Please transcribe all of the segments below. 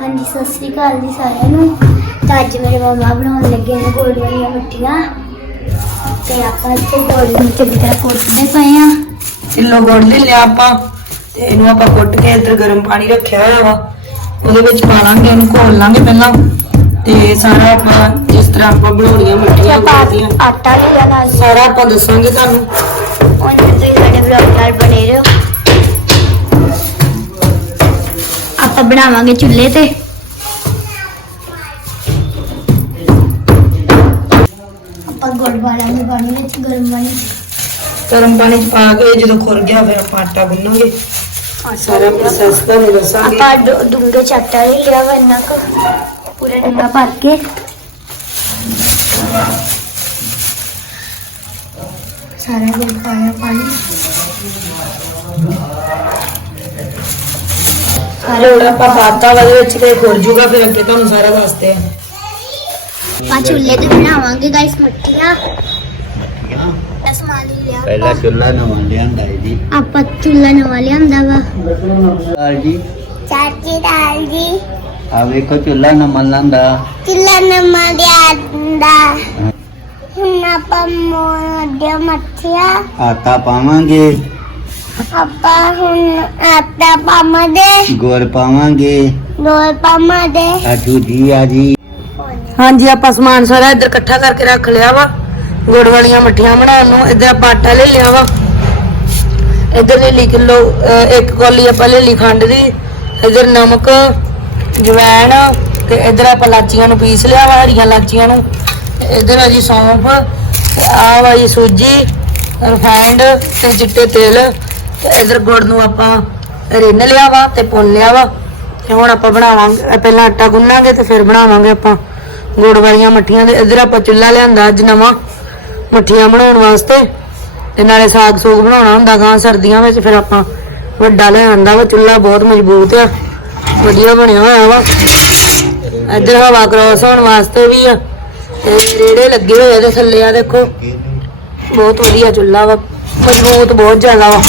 ਹਾਂਜੀ ਸਤਿ ਸ੍ਰੀ ਅਕਾਲ ਜੀ ਸਾਰਿਆਂ ਨੂੰ। ਤਾਂ ਅੱਜ ਮੇਰੇ ਮਮਾ ਬਣਾਉਣ ਲੱਗੇ ਨੇ ਗੋੜ ਵਾਲੀਆਂ ਮੱਠੀਆਂ ਤੇ ਆਪਾਂ ਇੱਥੇ ਗੋੜ ਨੂੰ ਚੰਗੀ ਤਰ੍ਹਾਂ ਕੁੱਟਦੇ ਪਏ ਆ। ਕਿਲੋ ਗੁੜ ਲੈ ਲਿਆ ਆਪਾਂ ਤੇ ਇਹਨੂੰ ਆਪਾਂ ਕੁੱਟ ਕੇ ਇੱਧਰ ਗਰਮ ਪਾਣੀ ਰੱਖਿਆ ਹੋਇਆ ਵਾ। ਉਹਦੇ ਵਿੱਚ ਪਾ ਲਾਂਗੇ ਇਹਨੂੰ ਘੋਲ ਲਾਂਗੇ ਪਹਿਲਾਂ। ਤੇ ਸਾਰਾ ਆਪਾਂ ਜਿਸ ਤਰ੍ਹਾਂ ਆਪਾਂ ਬਣਾਉਣੀਆਂ ਮਿੱਠੀਆਂ ਆਪਾਂ ਆਟਾ ਲਿਆ ਨਾਲ। ਸਾਰਾ ਆਪਾਂ ਦੱਸਾਂਗੇ ਤੁਹਾਨੂੰ। ਉਹਨਾਂ ਤੁਸੀਂ ਸਾਡੇ ਵਲੌਗ ਨਾਲ ਬਣੇ ਰਹੋ। ਆਪਾਂ ਬਣਾਵਾਂਗੇ ਚੁੱਲ੍ਹੇ ਤੇ। ਆਪਾਂ ਗੁੜ ਵਾਲਾਂਗੇ ਪਾਣੀ ਵਿੱਚ ਗਰਮ ਪਾਣੀ ਗਰਮ ਪਾਣੀ ਚ ਪਾ ਕੇ ਜਦੋਂ ਖੁਰ ਗਿਆ ਫਿਰ ਆਪਾਂ ਆਟਾ ਗੁੰਨਾਂਗੇ। ਸਾਰਾ ਪ੍ਰੋਸੈਸ ਤੁਹਾਨੂੰ ਦੱਸਾਂਗੇ। ਆਪਾਂ ਡੂ- ਡੂੰਘੇ ਚ ਆਟਾ ਲੈ ਲਿਆ ਵਾ ਇੰਨਾ ਕੁ। ਪੂਰਾ ਡੂੰਘਾ ਭਰ ਕੇ। ਸਾਰਾ ਗੁੜ ਪਾਇਆ ਪਾਣੀ। ਸਾਰੇ ਹੁਣ ਆਪਾਂ ਪਾਤਾ ਵਾ ਉਹਦੇ ਵਿੱਚ ਤੇ ਖੁਰ ਜੂਗਾ ਫਿਰ ਅੱਗੇ ਤੁਹਾਨੂੰ ਸਾਰਾ ਦੱਸਦੇ ਆ। ਆਪਾਂ ਚੁੱਲ੍ਹੇ ਤੇ ਬਣਾਵਾਂਗੇ ਗਾਇਸ ਮੱਠੀਆਂ। ਇਹ ਸਮਾਨ ਹੀ ਲਿਆ। ਪਹਿਲਾ ਚੁੱਲ੍ਹਾ ਨਵਾਂ ਲਿਆਂਦਾ ਹੈ ਜੀ। ਆਪਾਂ ਚੁੱਲ੍ਹਾ ਨਵਾਂ ਲਿਆਂਦਾ ਵਾ। ਲਾਲ ਜੀ? ਚਾਚੀ ਦਾਲ ਜੀ। ਆ ਵੇਖੋ ਚੁੱਲ੍ਹਾ ਨਵਾਂ ਲਾਂਦਾ ਚੁੱਲ੍ਹਾ ਨਵਾਂ ਲਿਆਂਦਾ। ਹੁਣ ਆਪਾਂ ਮੋਦੇ ਮੱਠੀਆਂ। ਆਟਾ ਪਾਵਾਂਗੇ। ਆਪਾਂ ਹੁਣ ਆਟਾ ਪਾਵਾਂਗੇ। ਗੁੜ ਪਾਵਾਂਗੇ। ਦੋਏ ਪਾਵਾਂਗੇ। ਆ ਜੀ ਆ ਜੀ ਹਾਂਜੀ ਆਪਾਂ ਸਮਾਨ ਸਾਰਾ ਇੱਧਰ ਇਕੱਠਾ ਕਰਕੇ ਰੱਖ ਲਿਆ ਵਾ। ਗੁੜ ਵਾਲੀਆਂ ਮੱਠੀਆਂ ਬਣਾਉਣ ਨੂੰ ਇੱਧਰ ਆਪਾਂ ਆਟਾ ਲੈ ਲਿਆ ਵਾ। ਇੱਧਰ ਲੈ ਲਈ ਕਿਲੋ ਇੱਕ ਕੌਲੀ ਆਪਾਂ ਲੈ ਲਈ ਖੰਡ ਦੀ। ਇੱਧਰ ਨਮਕ ਜਵੈਣ ਤੇ ਇੱਧਰ ਆਪਾਂ ਲਾਚੀਆਂ ਨੂੰ ਪੀਸ ਲਿਆ ਵਾ ਹਰੀਆਂ ਲਾਚੀਆਂ ਨੂੰ। ਤੇ ਇੱਧਰ ਆ ਜੀ ਸੌਂਫ ਤੇ ਆਹ ਵਾ ਜੀ ਸੂਜੀ ਰਿਫਾਈਂਡ ਤੇ ਚਿੱਟੇ ਤੇਲ। ਤੇ ਇੱਧਰ ਗੁੜ ਨੂੰ ਆਪਾਂ ਰਿੰਨ ਲਿਆ ਵਾ ਤੇ ਭੁੰਨ ਲਿਆ ਵਾ। ਤੇ ਹੁਣ ਆਪਾਂ ਬਣਾਵਾਂਗੇ ਪਹਿਲਾਂ ਆਟਾ ਗੁੰਨਾਂਗੇ ਤੇ ਫਿਰ ਬਣਾਵਾਂਗੇ ਆਪਾਂ ਗੁੜ ਵਾਲੀਆਂ ਮੱਠੀਆਂ ਦੇ। ਇੱਧਰ ਆਪਾਂ ਚੁੱਲ੍ਹਾ ਲਿਆਂਦਾ ਅੱਜ ਨਵਾਂ, ਮੱਠੀਆਂ ਬਣਾਉਣ ਵਾਸਤੇ। ਤੇ ਨਾਲੇ ਸਾਗ ਸੂਗ ਬਣਾਉਣਾ ਹੁੰਦਾ ਗਾਂ ਸਰਦੀਆਂ ਵਿੱਚ, ਫਿਰ ਆਪਾਂ ਵੱਡਾ ਲਿਆਂਦਾ ਵਾ, ਚੁੱਲ੍ਹਾ ਬਹੁਤ ਮਜ਼ਬੂਤ ਆ। ਵਧੀਆ ਬਣਿਆ ਹੋਇਆ ਵਾ। ਇੱਧਰ ਹਵਾ ਕ੍ਰੋਸ ਹੋਣ ਵਾਸਤੇ ਵੀ ਆ। ਤੇ ਰੇੜੇ ਲੱਗੇ ਹੋਏ ਆ ਇਹਦੇ ਥੱਲੇ ਆ ਦੇਖੋ। ਬਹੁਤ ਵਧੀਆ ਚੁੱਲ੍ਹਾ ਵਾ, ਮਜ਼ਬੂਤ ਬਹੁਤ ਜ਼ਿਆਦਾ ਵਾ।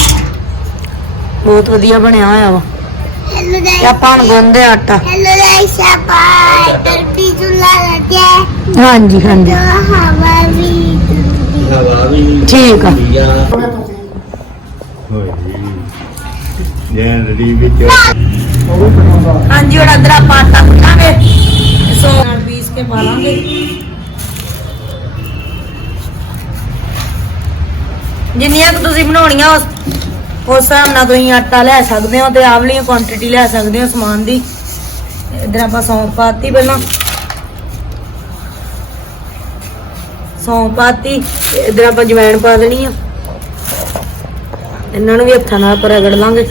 ਬਹੁਤ ਵਧੀਆ ਬਣਿਆ ਹੋਇਆ ਵਾ। ਹੈਲੋ ਤੇ ਆਪਾਂ ਗੁੰਨਦੇ ਆ ਆਟਾ। ਹੈਲੋ ਗਾਇਸ ਆਪਾਂ ਇੱਧਰ ਵੀ ਲੱਗਿਆ ਹਾਂਜੀ ਹਾਂਜੀ। ਹਵਾ ਵੀ ਹਵਾ ਵੀ ਠੀਕ ਆ। ਹੋਏ ਜੈਨ ਰੜੀ ਵਿੱਚ ਹਾਂਜੀ ਹੁਣ ਅੰਦਰ ਆਪਾਂ ਆਟਾ ਗੁੰਨਾਂਗੇ। ਸੋ ਨਾਲ ਪੀਸ ਕੇ ਪਾ ਲਾਂਗੇ ਜਿੰਨੀਆਂ ਤੁਸੀਂ ਬਣਾਉਣੀਆਂ ਉਸ ਉਸ ਹਿਸਾਬ ਨਾਲ ਤੁਸੀਂ ਆਟਾ ਲੈ ਸਕਦੇ ਹੋ ਤੇ ਆਹ ਵਾਲੀ ਕੁਆਂਟੀਟੀ ਲੈ ਸਕਦੇ ਹੋ ਸਮਾਨ ਦੀ। ਇਧਰ ਆਪਾਂ ਸੌਂਫ ਪਾਤੀ ਪਹਿਲਾਂ। ਸੌਂਫ ਪਾਤੀ ਇਧਰ ਆਪਾਂ ਜਵੈਣ ਪਾ ਦੇਣੀ ਆ। ਇਹਨਾਂ ਨੂੰ ਵੀ ਹੱਥਾਂ ਨਾਲ ਆਪਾਂ ਰਗੜ ਲਾਂਗੇ।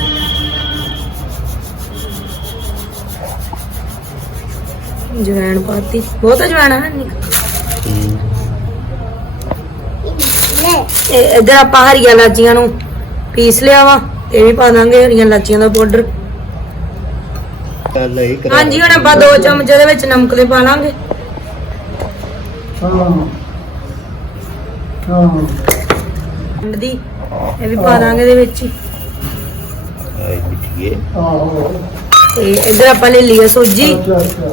ਜਵੈਣ ਪਾਤੀ। ਬਹੁਤ ਜਵੈਣ ਹੈ ਇਧਰ ਆਪਾਂ ਹਰੀਆਂ ਲਾਚੀਆਂ ਨੂੰ ਪੀਸ ਲਿਆ ਵਾ ਇਹ ਵੀ ਪਾ ਦਾਂਗੇ ਹਰੀਆਂ ਲਾਚੀਆਂ ਦਾ ਪਾਊਡਰ ਹਾਂਜੀ ਹੁਣ ਆਪਾਂ ਦੋ ਚਮਚ ਇਹਦੇ ਵਿੱਚ ਨਮਕ ਦੇ ਪਾ ਲਾਂਗੇ। ਖੰਡ ਦੀ ਇਹ ਵੀ ਪਾ ਦਾਂਗੇ ਇਹਦੇ ਵਿੱਚ ਹੀ। ਆਏ ਬਿਠੀਏ ਤੇ ਇਧਰ ਆਪਾਂ ਲੈ ਲਈ ਆ ਸੂਜੀ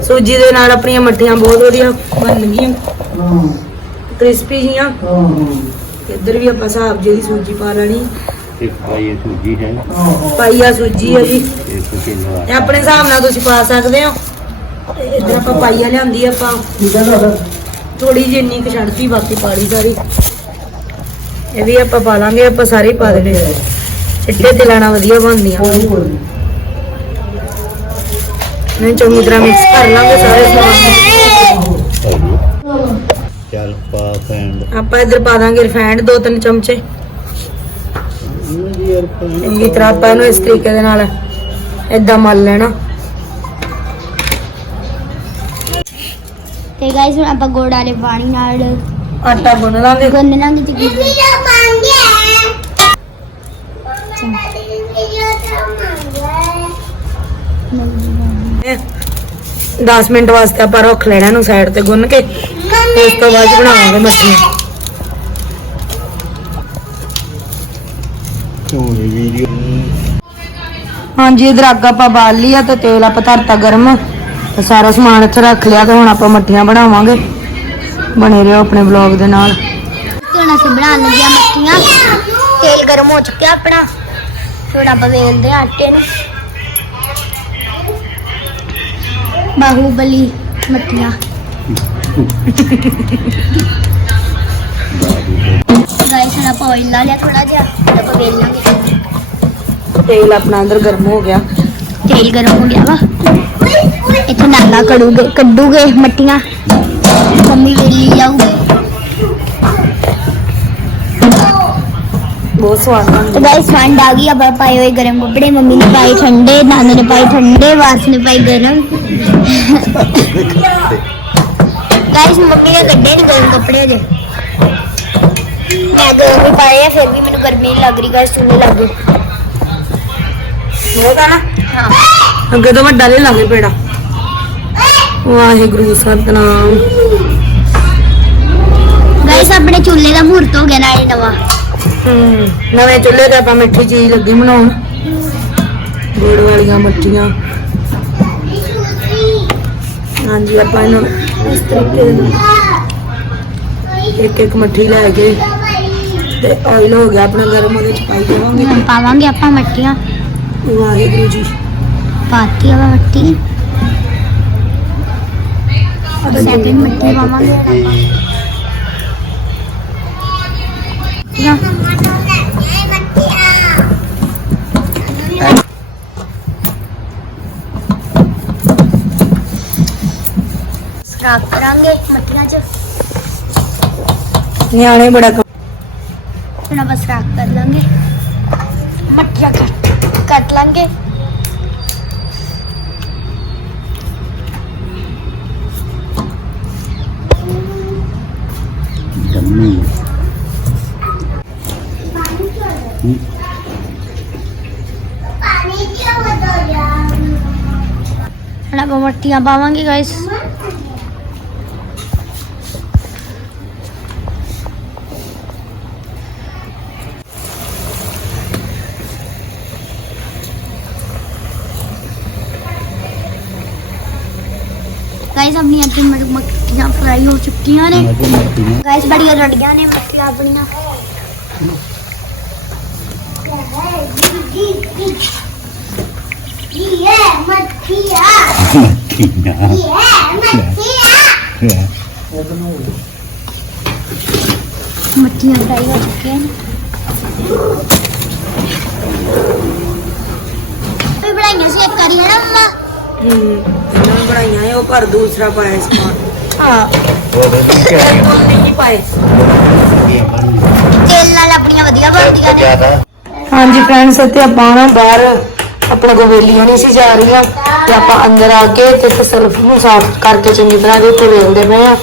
ਸੂਜੀ ਦੇ ਨਾਲ ਆਪਣੀਆਂ ਮੱਠੀਆਂ ਬਹੁਤ ਵਧੀਆ ਬਣ ਗਈਆਂ ਕ੍ਰਿਸਪੀ ਜੀਆਂ। ਤੇ ਇੱਧਰ ਵੀ ਆਪਾਂ ਹਿਸਾਬ ਜਿਹੀ ਸੂਜੀ ਪਾ ਲੈਣੀ। ਤੇ ਪਾਈਏ ਸੂਜੀ ਹੈ। ਪਾਈ ਆ ਸੂਜੀ ਆ ਜੀ। ਇੱਕ ਕਿਲੋ ਤੇ ਆਪਣੇ ਹਿਸਾਬ ਨਾਲ ਤੁਸੀਂ ਪਾ ਸਕਦੇ ਹੋ। ਤੇ ਇੱਧਰ ਆਪਾਂ ਪਾਈਆ ਲਿਆਂਦੀ ਆ ਆਪਾਂ। ਥੋੜੀ ਜਿਹੀ ਇੰਨੀ ਕੁ ਛੱਡਤੀ ਬਾਕੀ ਪਾੜੀ ਸਾਰੀ। ਇਹ ਵੀ ਆਪਾਂ ਪਾ ਲਾਂਗੇ ਆਪਾਂ ਸਾਰੇ ਹੀ ਪਾ ਦੇਣੇ ਆ। ਚਿੱਟੇ ਤਿਲਾਂ ਨਾਲ ਵਧੀਆ ਬਣਦੀਆਂ। ਚੰਗੀ ਤਰ੍ਹਾਂ ਮਿਕਸ ਕਰ ਲਾਂਗੇ ਸਾਰੇ ਸਮਾਨ। ਨੂੰ। ਚੱਲ ਪਾ ਫੈਂਡ ਆਪਾਂ ਇੱਧਰ ਪਾ ਦਾਂਗੇ ਰਿਫਾਈਂਡ ਦੋ ਤਿੰਨ ਚਮਚੇ। ਚੰਗੀ ਤਰ੍ਹਾਂ ਆਪਾਂ ਇਹਨੂੰ ਇਸ ਤਰੀਕੇ ਦੇ ਨਾਲ ਏਦਾਂ ਮਲ ਲੈਣਾ। ਤੇ ਗਾਇਸ ਹੁਣ ਆਪਾਂ ਗੁੜ ਵਾਲੇ ਪਾਣੀ ਨਾਲ ਆਟਾ ਗੁੰਨ ਲਾਂਗੇ। ਗੁੰਨ ਲਾਂਗੇ ਚੰਗੀ ਤਰ੍ਹਾਂ 10 ਮਿੰਟ ਵਾਸਤੇ ਆਪਾਂ ਰੱਖ ਲੈਣਾ ਇਹਨੂੰ ਸਾਈਡ ਤੇ ਗੁੰਨ ਕੇ ਉਸ ਤੋਂ ਬਾਅਦ ਬਣਾਵਾਂਗੇ ਮੱਠੀਆਂ। ਤੂੰ ਵੀਡੀਓ ਹਾਂਜੀ, ਇਧਰ ਅੱਗ ਆਪਾਂ ਬਾਲ ਲਈ ਆ ਤੇ ਤੇਲ ਆਪਾਂ ਧਰਤਾ ਗਰਮ। ਤੇ ਸਾਰਾ ਸਮਾਨ ਇੱਥੇ ਰੱਖ ਲਿਆ ਤੇ ਹੁਣ ਆਪਾਂ ਮੱਠੀਆਂ ਬਣਾਵਾਂਗੇ। ਬਣੇ ਰਹੋ ਆਪਣੇ ਵਲੌਗ ਦੇ ਨਾਲ। ਹੁਣ ਅਸੀਂ ਬਣਾਉਣ ਲੱਗੇ ਆ ਮੱਠੀਆਂ। ਤੇਲ ਗਰਮ ਹੋ ਚੁੱਕਿਆ ਆਪਣਾ। ਤੇ ਹੁਣ ਆਪਾਂ ਵੇਲਦੇ ਆ ਆਟੇ ਨੂੰ। ਬਾਹੂਬਲੀ ਮੱਠੀਆਂ। ਹੁਣ ਆਪਾਂ oil ਲਾ ਲਿਆ ਥੋੜਾ ਜਿਹਾ ਤੇ ਆਪਾਂ ਵੇਲ ਲਾਂਗੇ ਤੇਲ ਆਪਣਾ ਅੰਦਰ ਗਰਮ ਹੋ ਗਿਆ ਤੇਲ ਗਰਮ ਹੋ ਗਿਆ ਵਾ ਇੱਥੇ ਨਾਲਾ ਕੱਢੂਗੇ ਕੱਢੂਗੇ ਮੱਟੀਆਂ ਮੰਮੀ ਵੇਲੀ ਜਾਊਗੀ ਬਹੁਤ ਸਵਾਦ तो ਬਣਦਾ गाइस ठंड आ गई अब पाए हुए गर्म कपड़े मम्मी ने पाए ठंडे नाना ने पाए ठंडे वास ने पाए गर्म गाइस मम्मी ने कड्डे नहीं गर्म कपड़े अजे मैं ਅੱਗੇ ਤਾਂ ਵੱਡਾ ਲੈ ਲਾਂਗੇ ਪੇੜਾ। ਵਾਹਿਗੁਰੂ ਸਤਨਾਮ। ਗਾਇਸ ਆਪਣੇ ਚੁੱਲ੍ਹੇ ਦਾ ਮੂਰਤ ਹੋ ਗਿਆ ਨਾਲੇ ਨਵਾਂ। ਹਮ, ਨਵੇਂ ਚੁੱਲ੍ਹੇ ਤੇ ਆਪਾਂ ਮਿੱਠੀ ਚੀਜ਼ ਲੱਗੀ ਬਣਾਉਣ। ਗੁੜ ਵਾਲੀਆਂ ਮੱਠੀਆਂ। ਹਾਂਜੀ ਆਪਾਂ ਇਹਨਾਂ ਇਸ ਤਰੀਕੇ ਇੱਕ ਇੱਕ ਮੱਠੀ ਲੈ ਕੇ ਤੇ ਆਇਲ ਹੋ ਗਿਆ ਆਪਣਾ ਗਰਮ ਉਹਦੇ ਚ ਪਾਈ ਜਾਵਾਂਗੇ। ਹੁਣ ਪਾਵਾਂਗੇ ਆਪਾਂ ਮੱਟੀਆਂ ਵਾਹਿਗੁਰੂ ਜੀ। ਪਾਤੀ ਆਪਾਂ ਮੱਟੀ ਔਰ ਮੱਟੀਆਂ ਚ। ਨਿਆਣੇ ਬੜਾ ਹੁਣ ਆਪਾਂ ਖਰਾਬ ਕਰ ਲਾਂਗੇ। ਮੱਠੀਆਂ ਕੱਟ ਕੱਟ ਲਾਂਗੇ। ਜੰਮੀ। ਹੁਣ ਆਪਾਂ ਮੱਠੀਆਂ ਪਾਵਾਂਗੇ ਗਾਇਸ ਗਾਇਸ ਆਪਣੀਆਂ ਤੇ ਮੱਠੀਆਂ ਫਰਾਈ ਹੋ ਚੁੱਕੀਆਂ ਨੇ। ਗਾਇਸ ਬੜੀਆਂ ਰੜੀਆਂ ਨੇ ਮੱਠੀਆਂ ਆਪਣੀਆਂ। ਮੱਠੀਆਂ ਫਰਾਈ ਹੋ ਚੁੱਕੀਆਂ ਨੇ। ਬਣਾਈਆਂ ਸੀ ਇੱਕ ਵਾਰੀ ਹੈ ਨਾ ਮੰਮਾ? ਇਹਨਾਂ ਨੇ ਬਣਾਈਆਂ ਇਹ ਉਹ ਪਰ ਦੂਸਰਾ ਪਾਇਆ ਸਮਾਨ ਹਾਂ ਉਹ ਦੇਖੀ ਕਿ ਨਹੀਂ ਪਾਏ ਤੇਲ ਨਾਲ ਆਪਣੀਆਂ ਵਧੀਆ ਬਣਦੀਆਂ ਨੇ ਹਾਂਜੀ ਫਰੈਂਡਸ ਇੱਥੇ ਆਪਾਂ ਨਾ ਬਾਹਰ ਆਪਣਾ ਗਵੇਲੀਆਂ ਨਹੀਂ ਸੀ ਜਾ ਰਹੀਆਂ ਤੇ ਆਪਾਂ ਅੰਦਰ ਆ ਕੇ ਤੇ ਇੱਥੇ ਨੂੰ ਸਾਫ਼ ਕਰਕੇ ਚੰਗੀ ਤਰ੍ਹਾਂ ਦੇ ਉੱਤੇ ਵੇਲਦੇ ਪਏ ਆ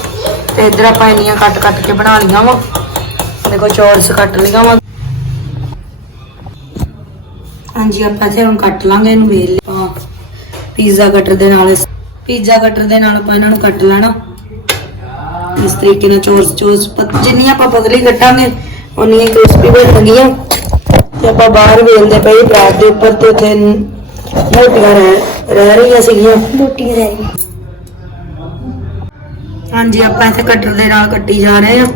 ਤੇ ਇੱਧਰ ਆਪਾਂ ਇੰਨੀਆਂ ਕੱਟ ਕੱਟ ਕੇ ਬਣਾ ਲਈਆਂ ਵਾ। ਦੇਖੋ ਚੌਰਸ ਕੱਟ ਲਈਆਂ ਵਾ। ਹਾਂਜੀ, ਆਪਾਂ ਇੱਥੇ ਹੁਣ ਕੱਟ ਲਾਂਗੇ ਇਹਨੂੰ ਵੇਲ ਆਪਾਂ ਪੀਜ਼ਾ ਕਟਰ ਦੇ ਨਾਲ ਪੀਜ਼ਾ ਕਟਰ ਦੇ ਨਾਲ ਆਪਾਂ ਇਹਨਾਂ ਨੂੰ ਕੱਟ ਲੈਣਾ। ਇਸ ਤਰੀਕੇ ਨਾਲ ਚੋਰਸ ਚੋਰਸ ਜਿੰਨੀਆਂ ਆਪਾਂ ਪਤਲੀ ਕੱਟਾਂਗੇ ਉਨੀਆਂ ਕ੍ਰਿਸਪੀ ਬਣਨਗੀਆਂ। ਤੇ ਆਪਾਂ ਬਾਹਰ ਵੇਲਦੇ ਪਏ ਪਰਾਤ ਦੇ ਉੱਪਰ ਤੇ ਉੱਥੇ ਮੋਟੀਆਂ ਰਹਿ ਰਹਿ ਰਹੀਆਂ ਸੀਗੀਆਂ। ਰੋਟੀਆਂ ਰਹਿ ਗਈਆਂ ਹਾਂਜੀ ਆਪਾਂ ਇੱਥੇ ਕਟਰ ਦੇ ਨਾਲ ਕੱਟੀ ਜਾ ਰਹੇ ਹਾਂ।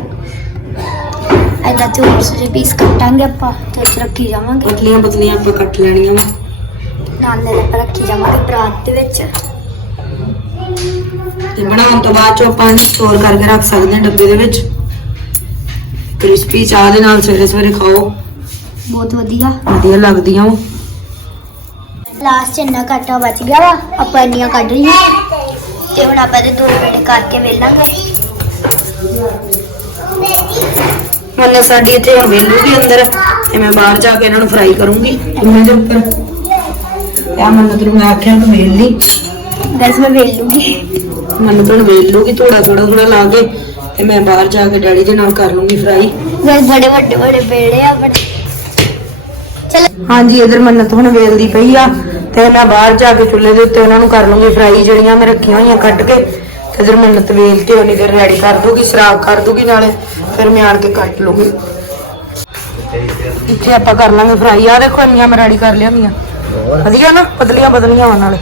ਐਦਾਂ ਚੋਰ ਸੇ ਪੀਸ ਕੱਟਾਂਗੇ ਆਪਾਂ ਤੇ ਰੱਖੀ ਜਾਵਾਂਗੇ। ਪਤਲੀਆਂ ਪਤਲੀਆਂ ਆਪਾਂ ਕੱਟ ਲੈਣੀਆਂ ਵਾ। ਨਾਲ ਨਾਲ ਆਪਾਂ ਰੱਖੀ ਜਾਵਾਂਗੇ ਪਰਾਤ ਦੇ ਵਿੱਚ। ਤੇ ਬਣਾਉਣ ਤੋਂ ਬਾਅਦ ਚੋਂ ਆਪਾਂ ਸਟੋਰ ਕਰਕੇ ਰੱਖ ਸਕਦੇ ਹਾਂ ਡੱਬੇ ਦੇ ਵਿੱਚ। ਕ੍ਰਿਸਪੀ ਚਾਹ ਦੇ ਨਾਲ ਸਵੇਰੇ ਸਵੇਰੇ ਖਾਓ। ਬਹੁਤ ਵਧੀਆ। ਵਧੀਆ ਲੱਗਦੀਆਂ ਵਾ ਲਾਸਟ ਇੰਨਾ ਘਾਟਾ ਬਚ ਗਿਆ ਵਾ ਆਪਾਂ ਇੰਨੀਆਂ ਕੱਢ ਲਈਆਂ। ਤੇ ਹੁਣ ਆਪਾਂ ਦੇ ਦੋ ਪੇੜੇ ਕਰਕੇ ਵੇਲਾਂਗੇ। ਹੁਣ ਸਾਡੀ ਇੱਥੇ ਹੁਣ ਵੇਲੂਗੀ ਅੰਦਰ ਤੇ ਮੈਂ ਬਾਹਰ ਜਾ ਕੇ ਇਹਨਾਂ ਨੂੰ ਫਰਾਈ ਕਰੂੰਗੀ। ਇਹਨਾਂ ਦੇ ਉੱਪਰ। ਆ ਮੰਨਤ ਨੂੰ ਮੈਂ ਆਖਿਆ ਤੂੰ ਵੇਲ ਲਈ। ਗੈਸ ਮੈਂ ਵੇਲ ਲੂੰਗੀ। ਮੰਨਤ ਨੂੰ ਵੇਲ ਲੂਗੀ ਥੋੜਾ ਥੋੜਾ ਥੋੜਾ ਲਾ ਕੇ ਤੇ ਮੈਂ ਬਾਹਰ ਜਾ ਕੇ ਡੈਡੀ ਦੇ ਨਾਲ ਕਰ ਲੂੰਗੀ ਫਰਾਈ ਗੈਸ ਬੜੇ ਵੱਡੇ ਵੱਡੇ ਪੇੜੇ ਆ ਬੜੇ। ਚਲ। ਹਾਂਜੀ ਇਧਰ ਮੰਨਤ ਹੁਣ ਵੇਲਦੀ ਪਈ ਆ ਤੇ ਮੈਂ ਬਾਹਰ ਜਾ ਕੇ ਚੁੱਲ੍ਹੇ ਦੇ ਉੱਤੇ ਉਹਨਾਂ ਨੂੰ ਕਰ ਲੂੰਗੀ ਫਰਾਈ ਜਿਹੜੀਆਂ ਮੈਂ ਰੱਖੀਆਂ ਹੋਈਆਂ ਕੱਢ ਕੇ। ਤੇ ਇਧਰ ਮੰਨਤ ਵੇਲ ਕੇ ਉਹਨੀ ਦੇਰ ਰੈਡੀ ਕਰ ਦੂਗੀ ਸਰਾਗ ਕਰ ਦੂਗੀ ਨਾਲੇ ਫਿਰ ਮੈਂ ਆਣ ਕੇ ਕੱਟ ਲੂੰਗੀ। ਇੱਥੇ ਆਪਾਂ ਕਰ ਲਾਂਗੇ ਫਰਾਈ ਆ ਦੇਖੋ ਇੰਨੀਆਂ ਮੈਂ ਰੈਡੀ ਕਰ ਵਧੀਆ ਨਾ ਪਤਲੀਆਂ ਪਤਲੀਆਂ ਹੋਣ ਨਾਲੇ।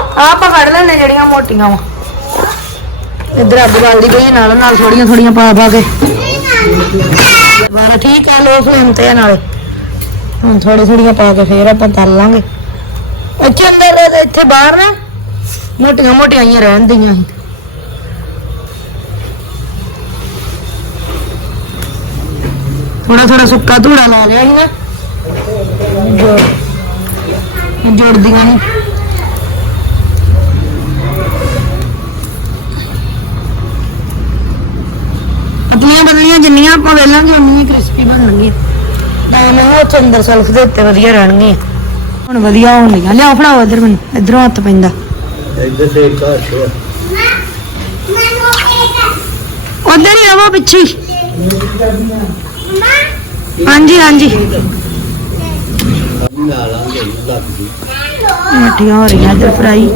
ਆਹ ਆਪਾਂ ਕੱਢ ਲੈਣੇ ਜਿਹੜੀਆਂ ਮੋਟੀਆਂ ਵਾ। ਇਧਰ ਅੱਗ ਬਲਦੀ ਪਈ ਨਾਲ ਨਾਲ ਥੋੜੀਆਂ ਥੋੜੀਆਂ ਪਾ ਪਾ ਕੇ। ਬਾਰਾ ਠੀਕ ਆ ਲੋ ਫਲੇਮ ਤੇ ਆ ਨਾਲ। ਹੁਣ ਥੋੜੀ ਥੋੜੀਆਂ ਪਾ ਕੇ ਫੇਰ ਆਪਾਂ ਤਲ ਲਾਂਗੇ। ਇੱਥੇ ਅੰਦਰ ਇੱਥੇ ਬਾਹਰ ਨਾ ਮੋਟੀਆਂ ਮੋਟੀਆਂ ਹੀ ਰਹਿਣ ਦੀਆਂ ਸੀ। ਥੋੜਾ ਥੋੜਾ ਸੁੱਕਾ ਧੂੜਾ ਲਾ ਲਿਆ ਸੀ ਨਾ। ਜੋੜਦੀਆਂ ਨਹੀਂ ਪਤਲੀਆਂ ਬਦਲੀਆਂ ਜਿੰਨੀਆਂ ਆਪਾਂ ਵੇਲਾਂਗੇ ਉਨੀਆਂ ਕ੍ਰਿਸਪੀ ਬਣਨਗੀਆਂ। ਨਾ ਨਾ ਉੱਥੇ ਅੰਦਰ ਸੈਲਫ ਦੇ ਉੱਤੇ ਵਧੀਆ ਰਹਿਣਗੀਆਂ। ਹੁਣ ਵਧੀਆ ਹੋਣ ਲੱਗੀਆਂ। ਲਿਆਓ ਫੜਾਓ ਇੱਧਰ ਮੈਨੂੰ। ਇੱਧਰੋਂ ਹੱਥ ਪੈਂਦਾ। ਇੱਧਰ ਇੱਕ ਘਰ ਛੋ ਉਧਰ ਹੀ ਰਵੋ ਪਿੱਛੇ ਹੀ। ਹਾਂਜੀ ਹਾਂਜੀ ਨਾਲ ਆਂਦੇ ਲੱਗ ਗਈ ਮੱਠੀਆਂ ਹੋ ਰਹੀਆਂ ਇੱਧਰ ਫਰਾਈ।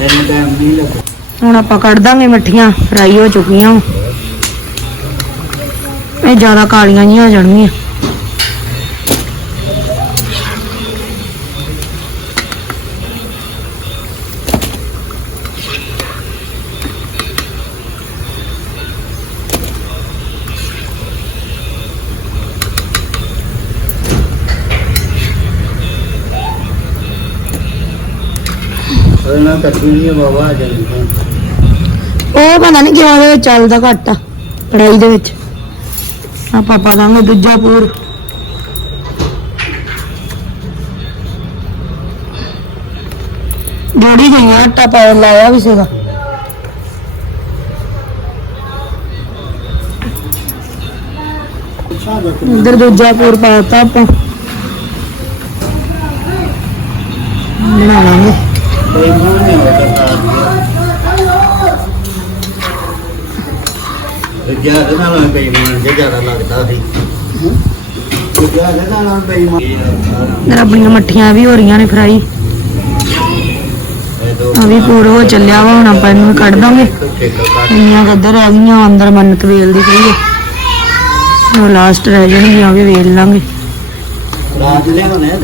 ਐਨ ਟਾਈਮ ਨਹੀਂ ਲੱਗ ਹੁਣ ਆਪਾਂ ਕੱਢ ਦਾਂਗੇ ਮੱਠੀਆਂ, ਫਰਾਈ ਹੋ ਚੁੱਕੀਆਂ ਇਹ ਜ਼ਿਆਦਾ ਕਾਲੀਆਂ ਨਹੀਂ ਹੋ ਜਾਣਗੀਆਂ। ਉਹਨਾਂ ਕੱਟੂ ਨਹੀਂ ਬਾਬਾ ਆ। ਉਹ ਪਤਾ ਨਹੀਂ ਕਿਉਂ ਉਹਦੇ ਵਿੱਚ ਚੱਲਦਾ ਘੱਟ ਆ ਕੜਾਈ ਦੇ ਵਿੱਚ। ਆਪਾਂ ਪਾ ਦਾਂਗੇ ਦੂਜਾ ਪੂਰ। ਜੋੜੀ ਗਈ ਆਟਾ ਪਾ ਲਾਇਆ ਵੀ ਸੀਗਾ। ਇੱਧਰ ਦੂਜਾ ਪੂਰ ਪਾਤਾ ਆਪਾਂ। ਬਣਾ ਲਾਂਗੇ ਜ਼ਿਆਦਾ ਨਾਲ ਬੇਈਮਾਨ ਜ਼ਿਆਦਾ ਲੱਗਦਾ ਸੀ। ਜ਼ਿਆਦਾ ਨਾਲ ਬੇਈਮਾਨ ਆਪਣੀਆਂ ਮੱਠੀਆਂ ਵੀ ਹੋ ਰਹੀਆਂ ਨੇ ਫਰਾਈ। ਆ ਵੀ ਪੂਰ ਹੋ ਚੱਲਿਆ ਵਾ ਹੁਣ ਆਪਾਂ ਇਹਨੂੰ ਕੱਢ ਦਾਂਗੇ। ਇੰਨੀਆਂ ਗੱਦਰ ਆ ਗਈਆਂ ਅੰਦਰ ਮੰਨਤ ਵੇਲ ਦੀ ਪਈ ਹੈ ਉਹ ਲਾਸਟ ਰਹਿ ਜਾਣਗੀਆਂ ਉਹ ਵੀ ਵੇਲ ਲਾਂਗੇ।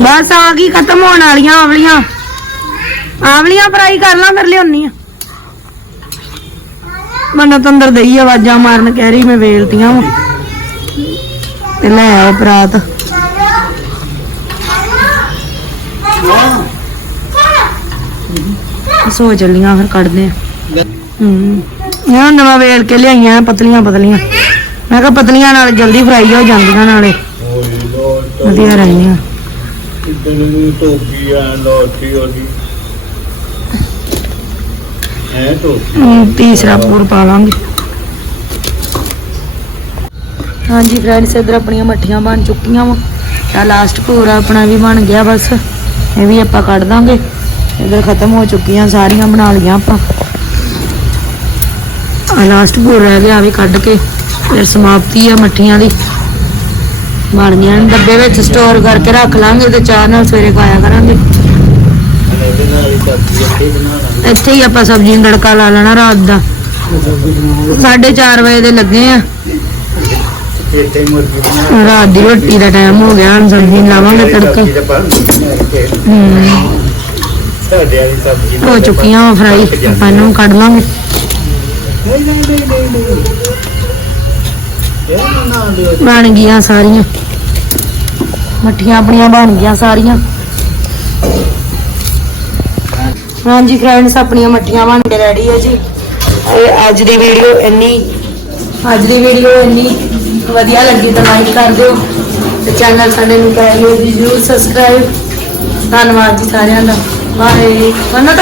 ਬਸ ਆ ਗਈ ਖਤਮ ਹੋਣ ਵਾਲੀਆਂ ਆਵਲੀਆਂ। ਆਵਲੀਆਂ ਫਰਾਈ ਕਰ ਲਾਂ ਫਿਰ ਲਿਆਉਣੀ ਆ। ਮੰਨਤ ਅੰਦਰ ਦਈ ਆਵਾਜ਼ਾਂ ਮਾਰਨ ਕਹਿ ਰਹੀ ਮੈਂ ਵੇਲਤੀਆਂ ਵਾ। ਤੇ ਲੈ ਆਓ ਪਰਾਤ। ਸੋ ਚੱਲੀਆਂ ਫਿਰ ਕੱਢਦੇ ਆ। ਹੂੰ। ਇਹ ਨਵਾਂ ਵੇਲ ਕੇ ਲਿਆਈਆਂ ਪਤਲੀਆਂ ਪਤਲੀਆਂ। ਮੈਂ ਕਿਹਾ ਪਤਲੀਆਂ ਨਾਲ ਜਲਦੀ ਫਰਾਈ ਹੋ ਜਾਂਦੀਆਂ ਨਾਲੇ। ਵਧੀਆ ਰਹਿੰਦੀਆਂ। ਟੋਪੀ ਆ ਲੋਟੀ ਉਹਦੀ ਤੀਸਰਾ ਪੂਰ ਪਾ ਲਾਂਗੇ। ਹਾਂਜੀ ਫਰੈਂਡਸ ਇਧਰ ਆਪਣੀਆਂ ਮੱਠੀਆਂ ਬਣ ਚੁੱਕੀਆਂ ਵਾ। ਤਾਂ ਲਾਸਟ ਪੂਰ ਆਪਣਾ ਵੀ ਬਣ ਗਿਆ ਬਸ। ਇਹ ਵੀ ਆਪਾਂ ਕੱਢ ਦਾਂਗੇ। ਇਧਰ ਖਤਮ ਹੋ ਚੁੱਕੀਆਂ ਸਾਰੀਆਂ, ਬਣਾ ਲਈਆਂ ਆਪਾਂ। ਆ ਲਾਸਟ ਪੂਰ ਰਹਿ ਗਿਆ ਵੀ ਕੱਢ ਕੇ ਫਿਰ ਸਮਾਪਤੀ ਆ ਮੱਠੀਆਂ ਦੀ। ਬਣ ਗਈਆਂ ਡੱਬੇ ਵਿੱਚ ਸਟੋਰ ਕਰਕੇ ਰੱਖ ਲਾਂਗੇ ਤੇ ਚਾਹ ਨਾਲ ਸਵੇਰੇ ਖਾਇਆ ਕਰਾਂਗੇ। ਇਹਦੇ ਨਾਲ ਹੀ ਸਬਜ਼ੀ ਇੱਥੇ ਬਣਾਉਣਾ ਇੱਥੇ ਹੀ ਆਪਾਂ ਸਬਜ਼ੀ ਨੂੰ ਤੜਕਾ ਲਾ ਲੈਣਾ ਰਾਤ ਦਾ। 4:30 ਵਜੇ ਦੇ ਲੱਗੇ ਆ। ਇੱਥੇ ਮੁਰਗੀ ਬਣਾ ਰਾਤ ਦੀ ਰੋਟੀ ਦਾ ਟਾਈਮ ਹੋ ਗਿਆ ਹੁਣ ਸਬਜ਼ੀ ਨੂੰ ਲਾਵਾਂਗੇ ਤੜਕਾ। ਸਬਜ਼ੀ ਦਾ ਬਣ ਹਮ, ਸਾਡੇ ਵਾਲੀ ਸਬਜ਼ੀ ਹੋ ਚੁੱਕੀਆਂ ਵਾ ਫਰਾਈ ਆਪਾਂ ਇਹਨੂੰ ਕੱਢ ਲਾਂਗੇ। ਨਹੀਂ ਨਹੀਂ ਨਹੀਂ ਨਹੀਂ ਨਹੀਂ। ਇਹ ਨਾ ਦਿਓ ਬਣ ਗਈਆਂ ਸਾਰੀਆਂ। ਮੱਠੀਆਂ ਆਪਣੀਆਂ ਬਣ ਗਈਆਂ ਸਾਰੀਆਂ। ਹਾਂਜੀ ਫਰੈਂਡਸ ਆਪਣੀਆਂ ਮੱਠੀਆਂ ਬਣ ਕੇ ਰੈਡੀ ਹੈ ਜੀ। ਤੇ ਅੱਜ ਦੀ ਵੀਡੀਓ ਇੰਨੀ ਅੱਜ ਦੀ ਵੀਡੀਓ ਇੰਨੀ ਵਧੀਆ ਲੱਗੀ ਤਾਂ ਲਾਈਕ ਕਰ ਦਿਓ। ਤੇ ਚੈਨਲ ਸਾਡੇ ਨੂੰ ਕਰ ਲਿਓ ਜੀ ਜਰੂਰ ਸਬਸਕ੍ਰਾਈਬ ਧੰਨਵਾਦ ਜੀ ਸਾਰਿਆਂ ਦਾ। ਬਾਏ ਮੰਨਤ